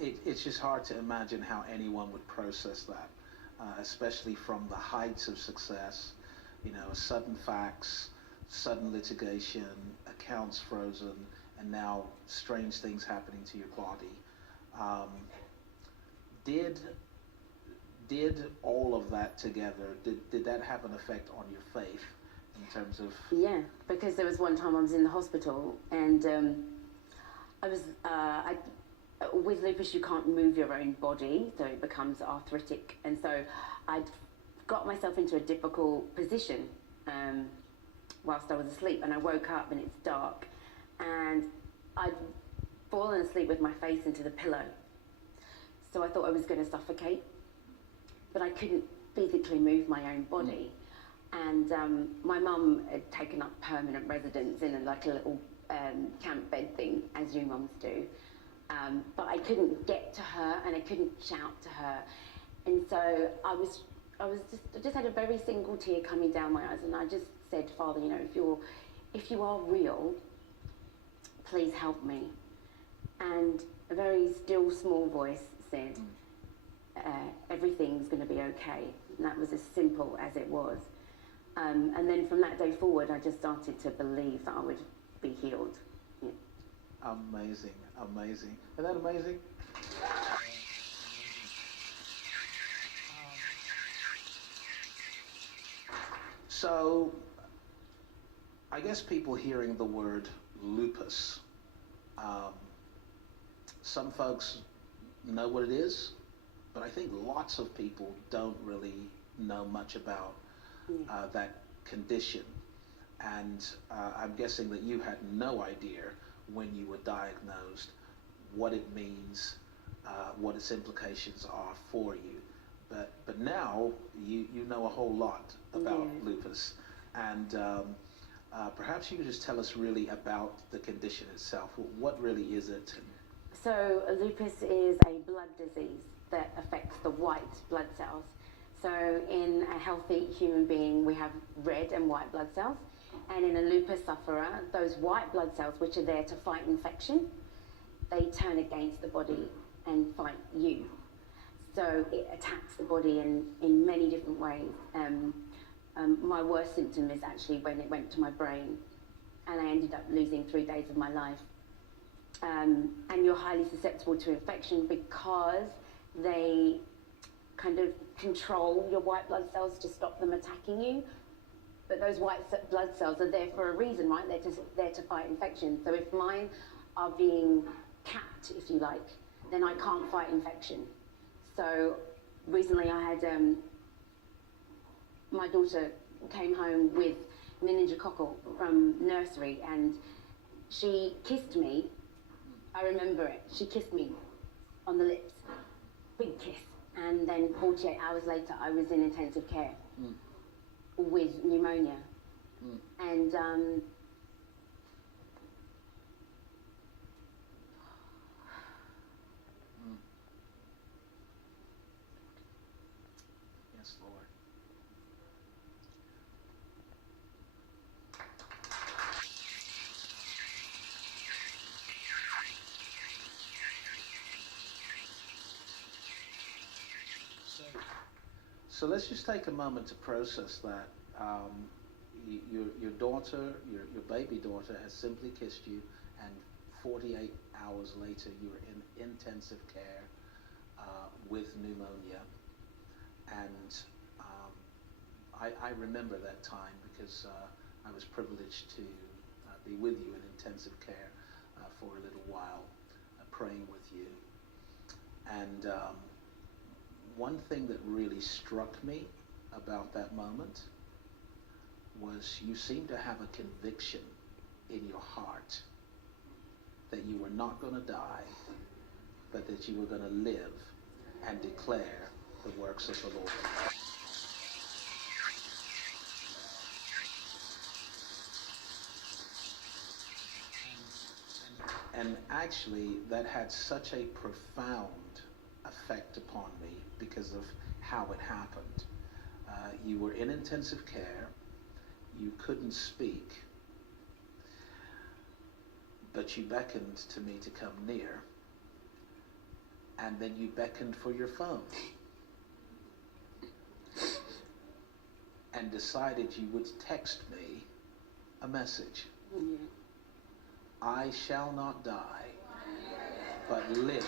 It's just hard to imagine how anyone would process that, especially from the heights of success, you know, sudden facts, sudden litigation, accounts frozen, and now strange things happening to your body. Um, did did all of that together, did that have an effect on your faith in terms of? Yeah, because there was one time I was in the hospital and with lupus you can't move your own body, so it becomes arthritic, and so I'd got myself into a difficult position whilst I was asleep, and I woke up and it's dark, and I'd fallen asleep with my face into the pillow, so I thought I was going to suffocate, but I couldn't physically move my own body. And my mum had taken up permanent residence in a little camp bed thing, as you mums do. But I couldn't get to her and I couldn't shout to her. And so I just had a very single tear coming down my eyes, and I just said, Father, you know, if you are real, please help me. And a very still, small voice said, everything's going to be okay. And that was as simple as it was. And then from that day forward, I just started to believe that I would be healed. Yeah. Amazing, amazing. Isn't that amazing? So, I guess people hearing the word lupus, some folks know what it is, but I think lots of people don't really know much about that condition. And I'm guessing that you had no idea when you were diagnosed what it means, what its implications are for you. But now you know a whole lot about lupus. And perhaps you could just tell us really about the condition itself. What really is it? So lupus is a blood disease that affects the white blood cells. So in a healthy human being, we have red and white blood cells. And in a lupus sufferer, those white blood cells, which are there to fight infection, they turn against the body and fight you. So it attacks the body in many different ways. My worst symptom is actually when it went to my brain, and I ended up losing 3 days of my life. And you're highly susceptible to infection because they kind of control your white blood cells to stop them attacking you. But those white blood cells are there for a reason, right? They're there to fight infection. So if mine are being capped, if you like, then I can't fight infection. So recently I had, my daughter came home with meningococcal from nursery, and she kissed me. I remember it. She kissed me on the lips, big kiss. And then 48 hours later, I was in intensive care with pneumonia. And Yes, Lord. So let's just take a moment to process that. Your daughter, your baby daughter, has simply kissed you, and 48 hours later you were in intensive care with pneumonia. And I remember that time because I was privileged to be with you in intensive care for a little while, praying with you. And one thing that really struck me about that moment was you seemed to have a conviction in your heart that you were not going to die, but that you were going to live and declare the works of the Lord. And actually, that had such a profound effect upon me because of how it happened. You were in intensive care, you couldn't speak, but you beckoned to me to come near. and then you beckoned for your phone and decided you would text me a message. Yeah. I shall not die, but live.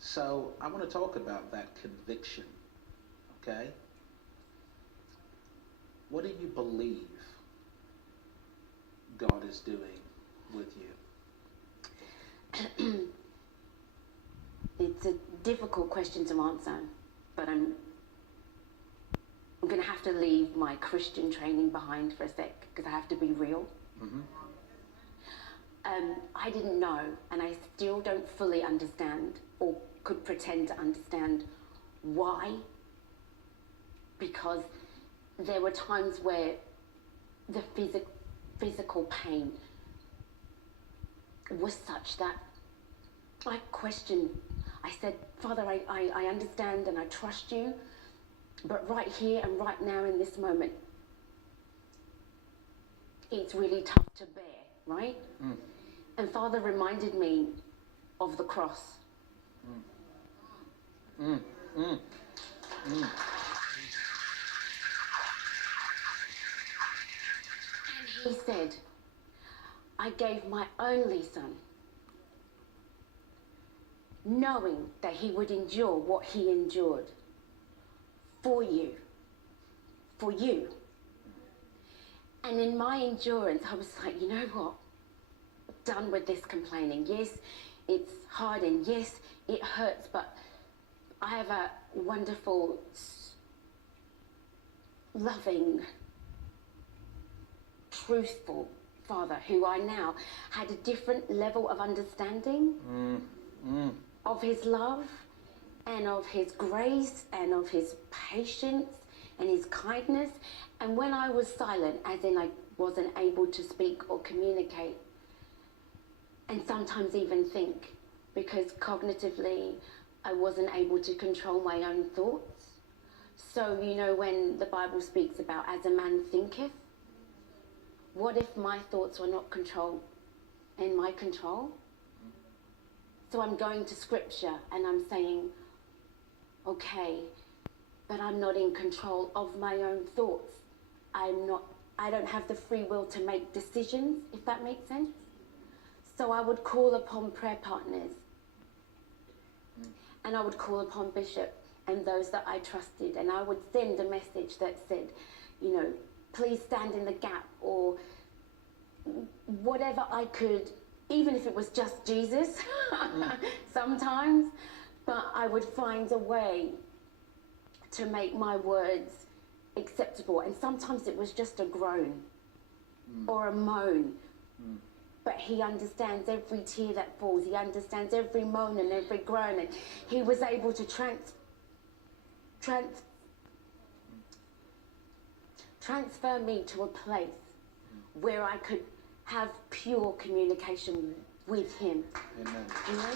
So I want to talk about that conviction, okay? What do you believe God is doing with you? It's a difficult question to answer, but I'm going to have to leave my Christian training behind for a sec because I have to be real. Mm-hmm. I didn't know, and I still don't fully understand or could pretend to understand why, because there were times where the physical pain was such that I questioned. I said, Father, I understand and I trust you, but right here and right now in this moment, it's really tough to bear, right? Mm. And Father reminded me of the cross. Mm. Mm. Mm. And he said, I gave my only son, knowing that he would endure what he endured for you. For you. And in my endurance, I was like, you know what? Done with this complaining. Yes, it's hard and yes, it hurts, but I have a wonderful, loving, truthful Father who I now had a different level of understanding of his love and of his grace and of his patience and his kindness. And when I was silent, as in I wasn't able to speak or communicate, and sometimes even think, because cognitively I wasn't able to control my own thoughts. So, you know, when the Bible speaks about as a man thinketh, what if my thoughts were not in my control? So I'm going to scripture and I'm saying, okay, but I'm not in control of my own thoughts. I don't have the free will to make decisions, if that makes sense. So I would call upon prayer partners, and I would call upon Bishop and those that I trusted, and I would send a message that said, you know, please stand in the gap, or whatever I could, even if it was just Jesus, sometimes, but I would find a way to make my words acceptable. And sometimes it was just a groan or a moan. But he understands every tear that falls. He understands every moan and every groan. And he was able to transfer me to a place where I could have pure communication with him. Amen. You know?